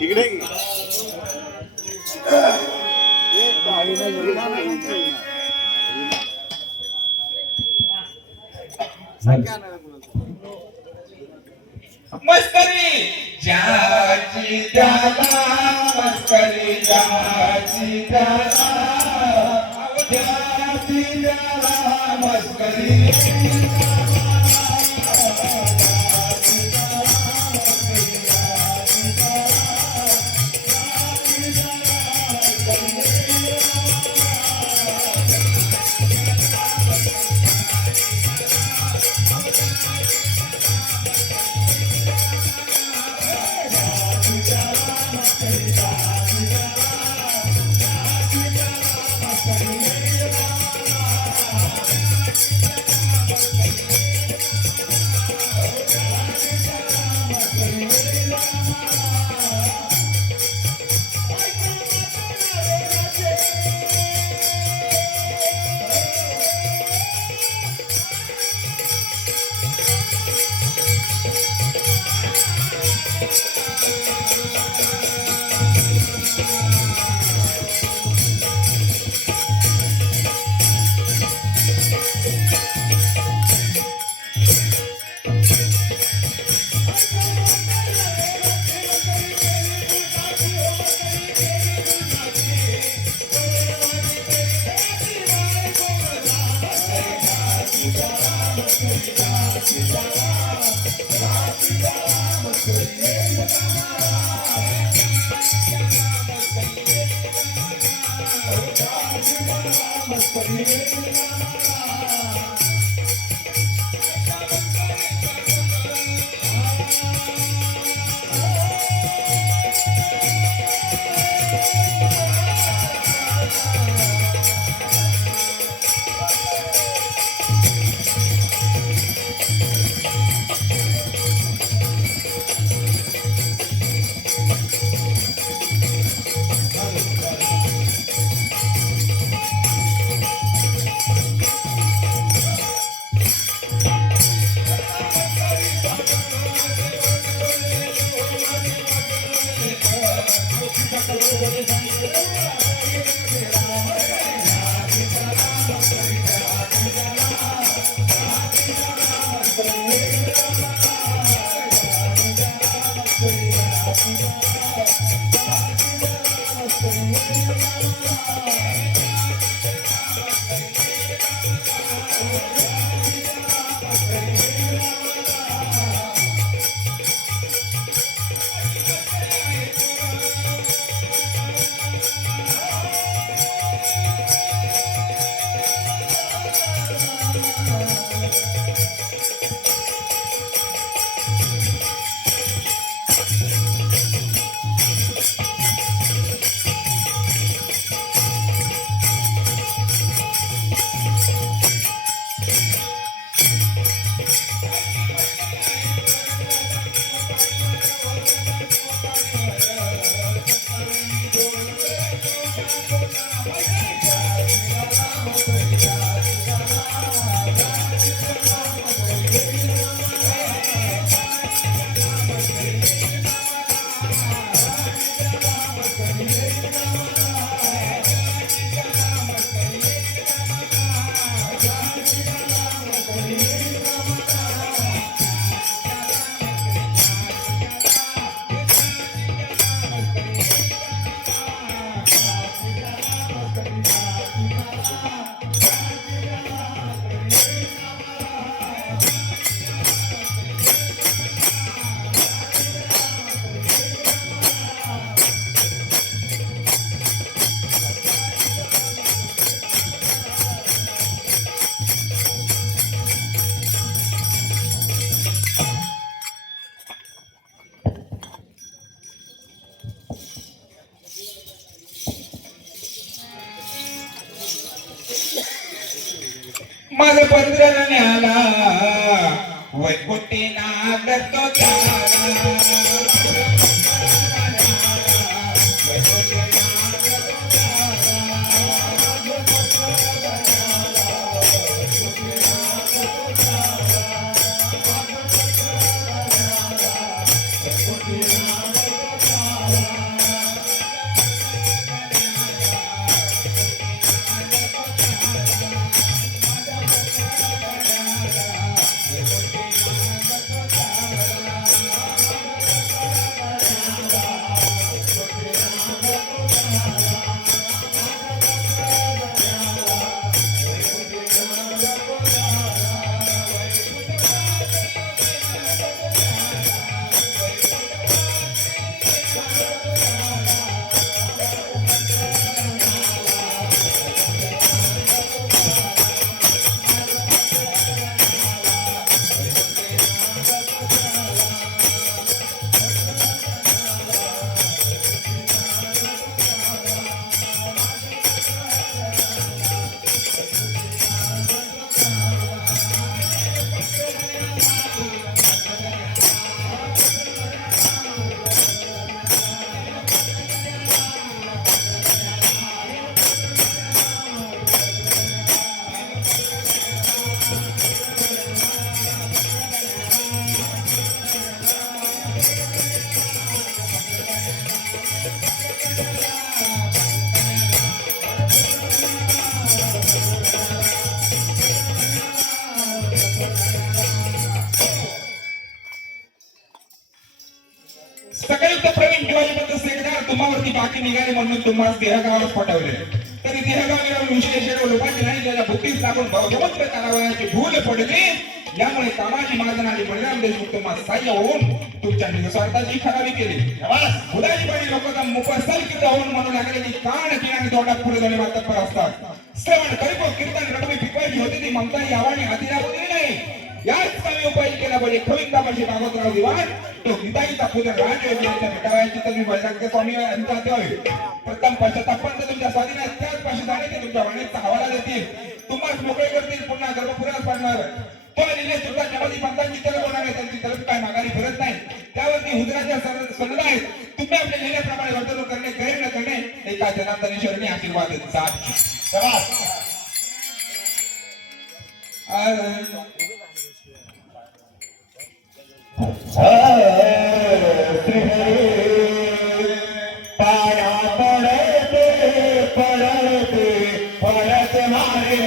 इकडे मस्करी ज्याची त्याला मस्करी ज्याची त्याला ज्याची त्याला मस्करी मग पंधरा न्याला वैकुंठी नागतो Yeah. संयुक्त प्रवीण शिवाजी बद्दल सेक्रेटरी तुम्हावरती बाकी निघाले म्हणून तुम्हाला देहगावात पटवले तरी देहगावी राहून विश्लेषण लोकांची नाही त्याच्या बुद्धीत टाकून भगवंत करावयाची भूल पडली यामुळे कामाची महाजन आणि बळीराम देशमुख तुम्हाला सहाय्य होऊन तुमच्या निस्वार्थाची खराबी केली खुदाची पाणी लोकांचा मुफसल किती होऊन म्हणू लागले की कान किनाने तोंडात पुढे जाणे तत्पर असतात श्रवण करीब कीर्तन रडवी पिकवायची होती ती ममता यावाने हाती लागू दिली नाही याच कमी उपाय केला पाहिजे खविंदापाशी भागवतराव दिवाण तो गीताईचा पुत्र राजयोजनेच्या मिटावयाची तुम्ही बैठक स्वामी यांचा द्यावे प्रथम पश्चातापर्यंत तुमच्या स्वाधीनात त्याच पाशी जाणे ते तुमच्या वाणीचा हवाला देतील तुम्हाला मोकळे करतील पुन्हा गर्भपुरास पाडणार तो लिहिले सुद्धा जमाती पंथांची तलब होणार आहे त्यांची तलब काय माघारी फिरत नाही त्यावरती हुजराच्या सल्ला आहेत तुम्ही आपल्या लिहिल्याप्रमाणे वर्तणूक करणे गैर न करणे एका जनार्दनी शरणी आशीर्वाद पाया पडते पडते पडत मारे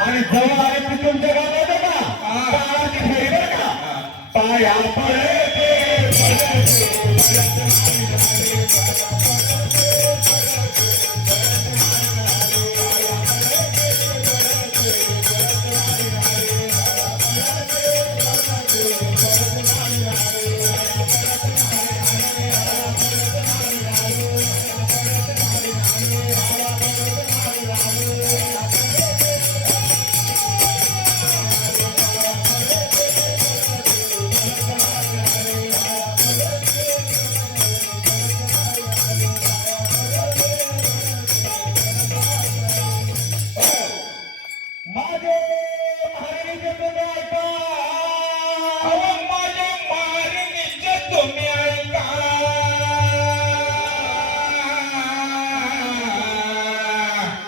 आणि जवळ आले की तुमच्या गावात का पाया पडते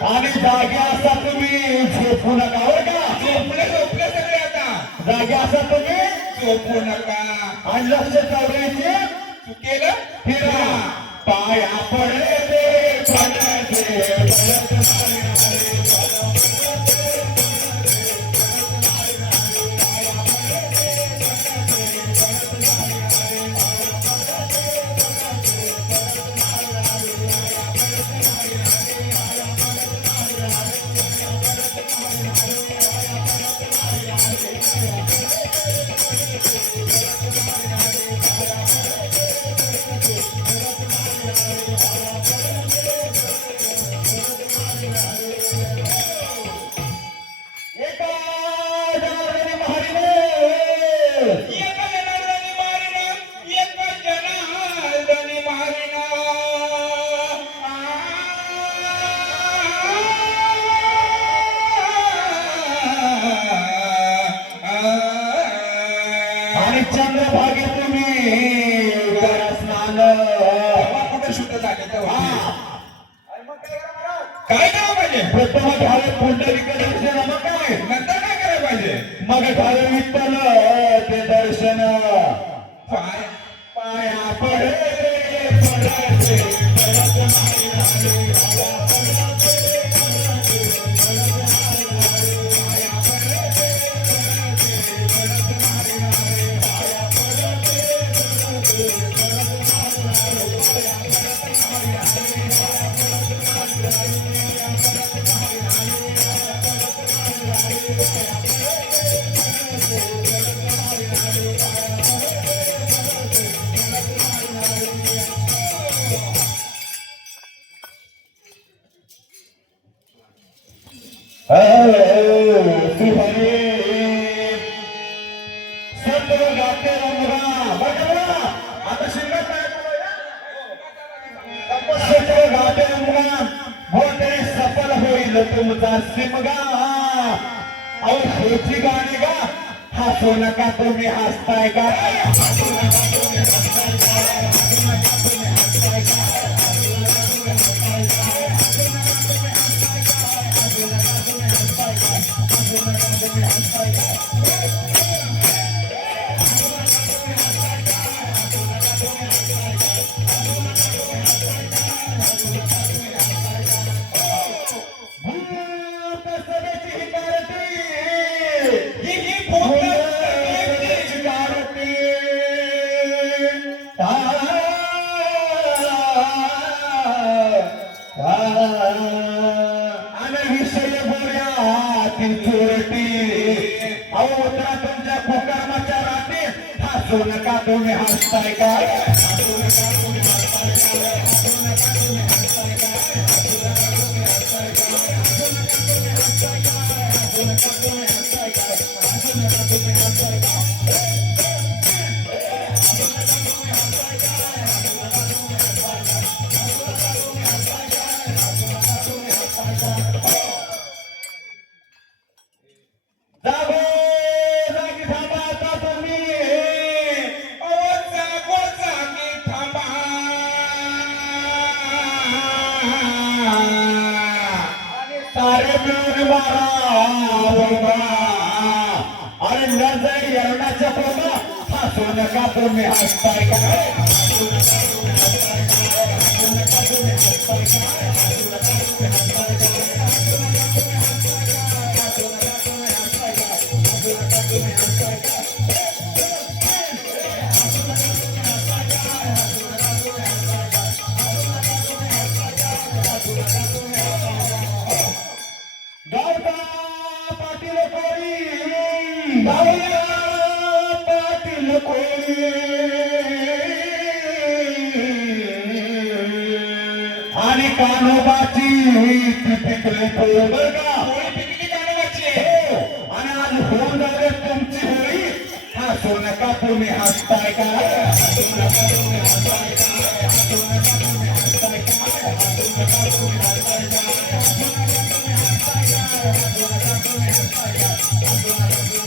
आणि जागे असा तुम्ही झोपू नका बरं का झोपले सगळे आता जागे असा तुम्ही झोपू नका आणि लक्ष ठेवायचे चुकेल फिरा पाया पडते पडते चंद्रभागे तुम्ही स्नान कुठे शुद्ध झाले तर काय करावं पाहिजे प्रथम घाले पुंडलिक दर्शन मग काय नंतर काय करायला पाहिजे मग घाले विठ्ठल ते दर्शन पाया पडे सुहरे संत गाते रंगा बघा आता शिंगात काय संत गाते रंगा हो तरी सफल होईल तुमचा सिमगा अहो शेची गाणी गा हसू नका तुम्ही हसताय का तुमच्या कुकर्माच्या रात्री हसू नका तुम्ही हसताय का सारे मिळून अरे नजर येण्याच्या पोटा हसू नका तुम्ही हसताय का पाटील कोळी आणि कानोबाची ती पिकली पोळी कानोबाची आणि आज होऊन जावे तुमची होळी हसू नका तुम्ही हसताय का हसू नका तुम्ही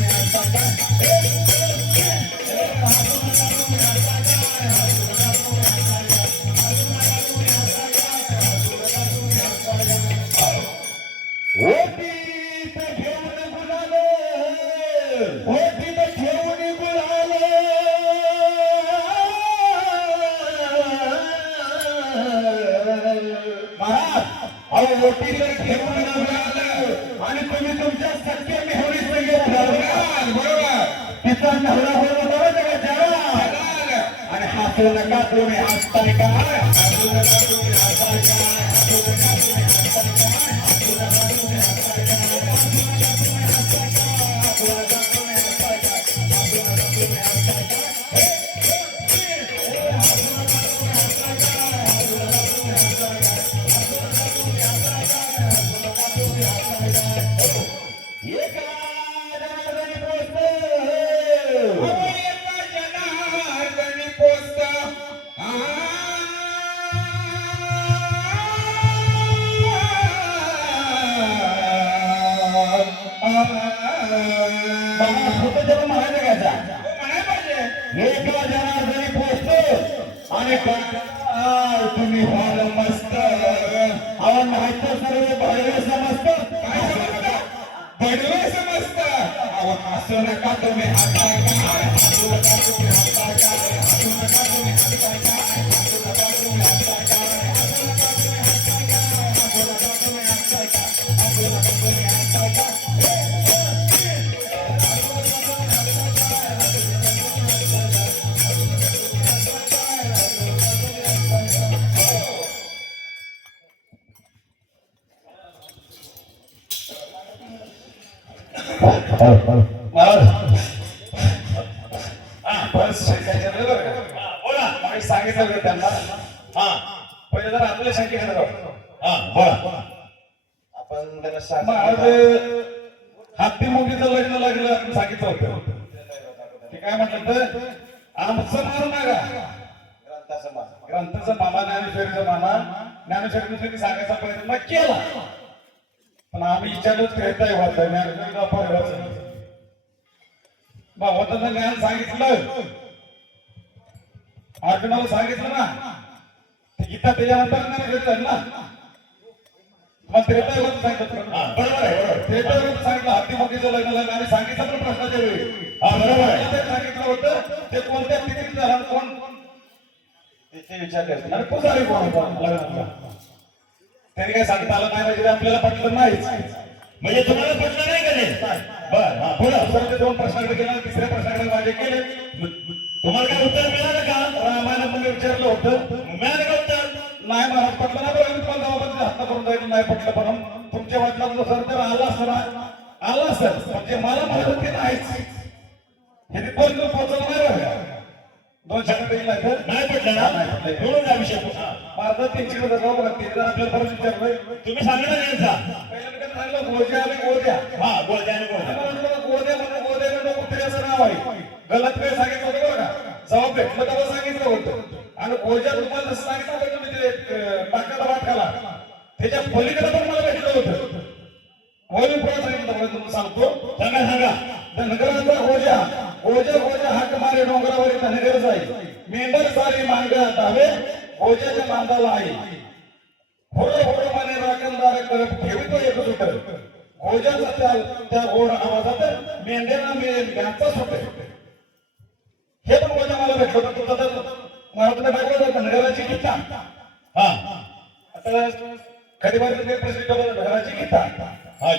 हसताय का हसू नका तुम्ही हसताय का हसू नका तुम्ही हसताय का हसू नका तुम्ही हसताय का हसू नका तुम्ही हसताय का हसू नका तुम्ही हसताय का आणि तुम्ही तुमच्या सख्या मेहरी तिचा नवरा आणि हसू नका तुम्ही हसताय का हसू नका तुम्ही हसताय का हसू नका तुम्ही हसताय का हसू नका तुम्ही हसताय का हसू नका तुम्ही हसताय का हसू नका तुम्ही हसताय का हसू नका तुम्ही हसताय का तुम्ही व्हाल मस्त आवाज माहित सर्व बडवे समजत काय समजत बडवे समजत हसू नका तुम्ही हसताय का हसू नका तुम्ही हसताय का हसू नका तुम्ही हसताय का हसू नका तुम्ही हसताय का हसू नका तुम्ही हसताय का हसू नका तुम्ही हसताय का हसू नका तुम्ही हसताय का सांगितलं का त्यांना हा पहिले जर आपल्या सांगितलं बोला आपण त्याला महाराज शासन हत्ती मुंगीचं लग्न लागलं आपण सांगितलं होतं ते काय म्हटलं तर आमचं मारू नका ग्रंथाचं मान. ग्रंथाचा मामा ज्ञानेश्वरीचा मामा ज्ञानेश्वरी सांगायचा प्रयत्न केला पण आम्ही विचारलंच खेळता येत ज्ञानेश्वरीचा परिवार भागवताचं ज्ञान सांगितलं अर्जुनाला सांगितलं ना ते गीता त्याच्यानंतर ज्ञानेश्वरी ना मग त्रेतायुगात सांगितलं बरोबर आहे बरोबर त्रेतायुगात सांगितलं हत्तीमुखीचं लग्न लागलं आणि सांगितलं पण प्रश्नाच्या वेळी बरोबर आहे आता सांगितलं होतं ते कोणत्या स्थितीत झालं कोण तिथे विचारले असते. आणि पुजारी कोण होता लग्नाला त्यांनी काय सांगता आलं नाही म्हणजे आपल्याला पटलं नाहीच म्हणजे तुम्हाला पटलं नाही का ते बर हा बोला दुसऱ्याचे दोन प्रश्नाकडे गेला तिसऱ्या प्रश्नाकडे माझे केले तुम्हाला काय उत्तर मिळालं का रामायण तुम्ही विचारलं होतं मिळालं का उत्तर नाही महाराज पटलं नाही बरं तुम्हाला गावामध्ये हत्ता करून जायचं नाही पटलं पण तुमच्या वाटलं सर तर आला असं आला सर म्हणजे मला म्हणत ते नाहीच हे ते दोन दिवस पोहोचलं नाही बरं का? दोन शब्द नाही तर नाही पटलं ना नाही पटलं. बोलून जा विषय हा. माझं तीनशे रुपये जाऊ बघा तीन आपल्याला परत विचारलं तुम्ही सांगा ना त्यांचा पहिल्यांदा सांगितलं गोज्या आणि गोद्या हा बोलते आणि बोलते गोदे म्हणून गोदे म्हणून कुत्र्याचं नाव आहे गलत काही सांगितलं होतं बरं का जबाब भेटलं तेव्हा सांगितलं होतं आणि गोज्या तुम्हाला जसं सांगितलं होतं तुम्ही ते टाकाचा वाट खाला त्याच्या पलीकडे पण मला भेटलं होतं वरून पुढे सांगितलं बघा तुम्हाला सांगतो सांगा सांगा धनगराचा गोजा गोजा गोजा हाक मारे डोंगरावर धनगर जाई मेंढर सारी मांगा धावे गोजाच्या मांदाला आई होडो होडो माने राखणदार करप ठेवितो एक सुटर गोजाचा त्या गोड आवाजात मेंढ्यांना मेंढ्यांचा सुटे हे पण गोजा मला भेटलं होतं तुझं तर मला टाकलं होतं धनगराची गीता हा आता कधी बारी प्रसिद्ध धनगराची गीता हा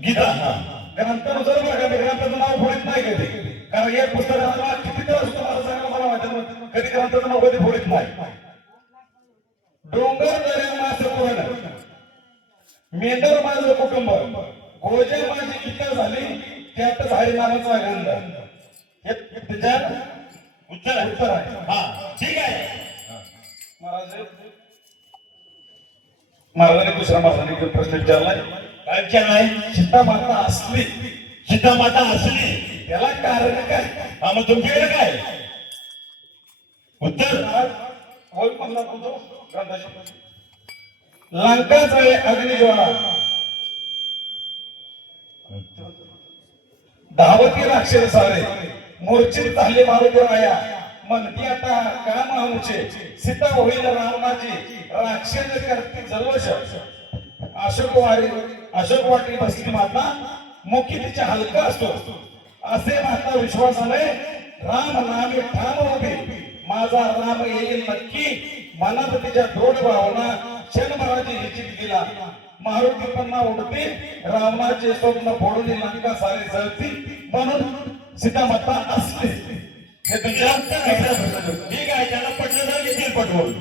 गीता हा ग्रंथानुसार बघा ग्रंथाचं नाव फोडीत नाही कधी कारण एक पुस्तकाचं नाव किती दिवस तुम्हाला सांगा मला माहिती कधी ग्रंथाचं नाव कधी फोडीत नाही डोंगर दऱ्या माझं पुरण मेंढर माझं कुटुंब गोजे माझी गीता झाली त्यातच हरिनामाचा गंध हे त्याच्यात उत्तर आहे उत्तर आहे हा ठीक आहे महाराजांनी दुसरा महाराजांनी प्रश्न विचारलाय काय विचारलाय सीता माता असली सीता माता असली त्याला कारण काय हा मग तुमच्याकडे काय उत्तर लंकाचा अग्निज्वाळा धावती राक्षस सारे मूर्छित झाले मारुती राया म्हणती आता काम आमचे सीता होईल रावणाची राक्षस करते सर्वश अशोक वाटी बसली माता मुखी तिच्या हलका असतो असे माता विश्वासाने राम नामे ठाम उभे माझा राम येईल नक्की मनात तिच्या दृढ भावना क्षणभराची हिची दिला मारुती पन्ना उडते रावणाचे स्वप्न फोडून लंका सारी जळती म्हणून सीता माता असते हे तुमच्या ठीक आहे त्याला पटलं तर घेतील पटवून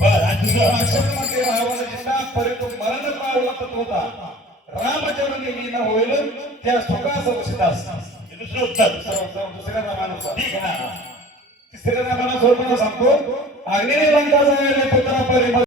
बर आणि दुसरं राक्षसमध्ये रावणाचा परितो मरण पावला होता रामचरण येईन होईल त्या सुखास सीतास हे दुसरं उत्तर दुसऱ्या रामानुसार ठीक आहे ना तिसऱ्या रामानुसार सांगतो अग्नी लंका जायला पुत्रा परिमल